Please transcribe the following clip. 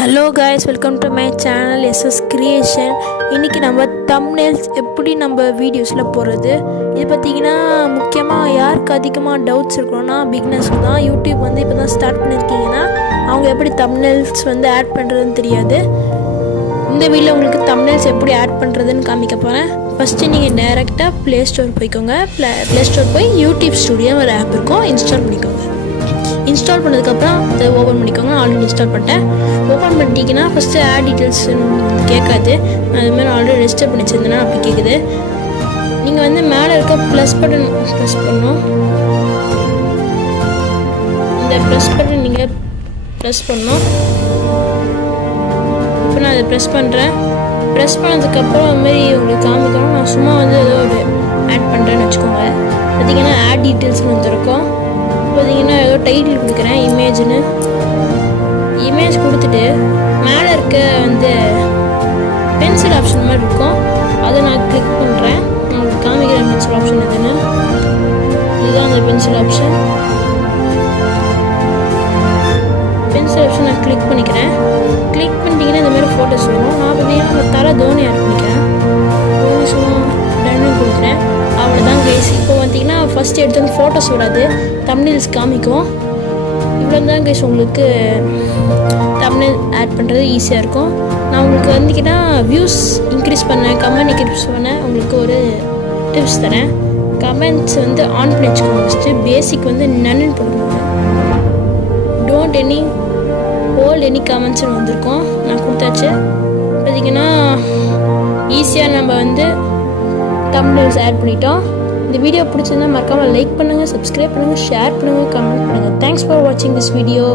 Hello guys, welcome to my channel SS creation. இன்றைக்கி நம்ம thumbnails எப்படி நம்ம வீடியோஸில் போடுறது, இது பார்த்திங்கன்னா முக்கியமாக யாருக்கு அதிகமாக டவுட்ஸ் இருக்கணும்னா பிகினர்ஸ்க்கு தான். யூடியூப் இப்போ தான் ஸ்டார்ட் பண்ணியிருக்கீங்கன்னா அவங்க எப்படி தம்ப்நெயில்ஸ் ஆட் பண்ணுறதுன்னு தெரியாது. இந்த வீடியோவில் உங்களுக்கு தம்ப்நெயில்ஸ் எப்படி ஆட் பண்ணுறதுன்னு காமிக்க போகிறேன். ஃபஸ்ட்டு நீங்கள் டேரெக்டாக ப்ளே ஸ்டோர் போய்க்கோங்க. ப்ளே ஸ்டோர் போய் யூடியூப் ஸ்டுடியோ ஒரு ஆப் இருக்கும், இன்ஸ்டால் பண்ணிக்கோங்க. இன்ஸ்டால் பண்ணதுக்கப்புறம் அதை ஓப்பன் பண்ணிக்கோங்க. ஆல்ரெடி இன்ஸ்டால் பண்ணிட்டேன். ஓப்பன் பண்ணிட்டீங்கன்னா ஃபஸ்ட்டு ஆட் டீட்டெயில்ஸ் கேட்காது. அதுமாதிரி ஆல்ரெடி ரெஜிஸ்டர் பண்ணி வச்சுருந்தேன்னா அப்படி கேட்குது. நீங்கள் மேலே இருக்க ப்ளஸ் பட்டன் ப்ரெஸ் பண்ணணும். இந்த ப்ரெஸ் பட்டன் நீங்கள் ப்ரெஸ் பண்ணணும். இப்போ நான் அதை ப்ரெஸ் பண்ணுறேன். ப்ரெஸ் பண்ணதுக்கப்புறம் அதுமாரி உங்களுக்கு காமிக்கணும். நான் சும்மா ஏதோ ஒரு ஆட் பண்ணுறேன்னு வச்சுக்கோங்க. பார்த்திங்கன்னா ஆட் டீட்டெயில்ஸ்னு வந்துருக்கோம். பார்த்தீங்கன்னா ஏதோ டைட்டில் கொடுக்குறேன், இமேஜ்னு. இமேஜ் கொடுத்துட்டு மேலே இருக்க பென்சில் ஆப்ஷன் மாதிரி இருக்கும், அதை நான் கிளிக் பண்ணுறேன். நான் உங்களுக்கு காமிக்கிறேன் பென்சில் ஆப்ஷன் எதுன்னு. இதுதான் அந்த பென்சில் ஆப்ஷன். பென்சில் ஆப்ஷன் நான் கிளிக் பண்ணிக்கிறேன். கிளிக் பண்ணிட்டீங்கன்னா இந்த மாதிரி ஃபோட்டோஸ் வரும். நான் பார்த்தீங்கன்னா தலை தோனி ஆட் பண்ணிக்கிறேன். தோனி சும்மா டன்னு கொடுக்குறேன். அவ்வளோதான் கைஸ். இப்போ பார்த்தீங்கன்னா ஃபஸ்ட்டு எடுத்து ஃபோட்டோஸ் வராது, தம்ப்நெயில்ஸ் காமிக்கும். இவ்வளோ தான் கைஸ். உங்களுக்கு தம்ப்நெயில் ஆட் பண்ணுறது ஈஸியாக இருக்கும். நான் உங்களுக்கு வியூஸ் இன்க்ரீஸ் பண்ணேன், கமெண்ட் இன்க்ரீஸ் பண்ண உங்களுக்கு ஒரு டிப்ஸ் தரேன். கமெண்ட்ஸ் ஆன் பண்ணி வச்சுக்கோங்க. ஃபஸ்ட்டு பேசிக் நன்னு போடுவாங்க. டோன்ட் ஹோல்ட் எனி கமெண்ட்ஸ்னு வந்திருக்கோம், நான் கொடுத்தாச்சு. பார்த்திங்கன்னா ஈஸியாக நம்ம தம்ப்நெயில்ஸ் ஆட் பண்ணிட்டோம். இந்த வீடியோ பிடிச்சிருந்தா மறக்காமல் லைக் பண்ணுங்கள், சப்ஸ்கிரைப் பண்ணுங்கள், ஷேர் பண்ணுங்கள், கமெண்ட் பண்ணுங்கள். தேங்க்ஸ் ஃபார் வாட்சிங் திஸ் வீடியோ.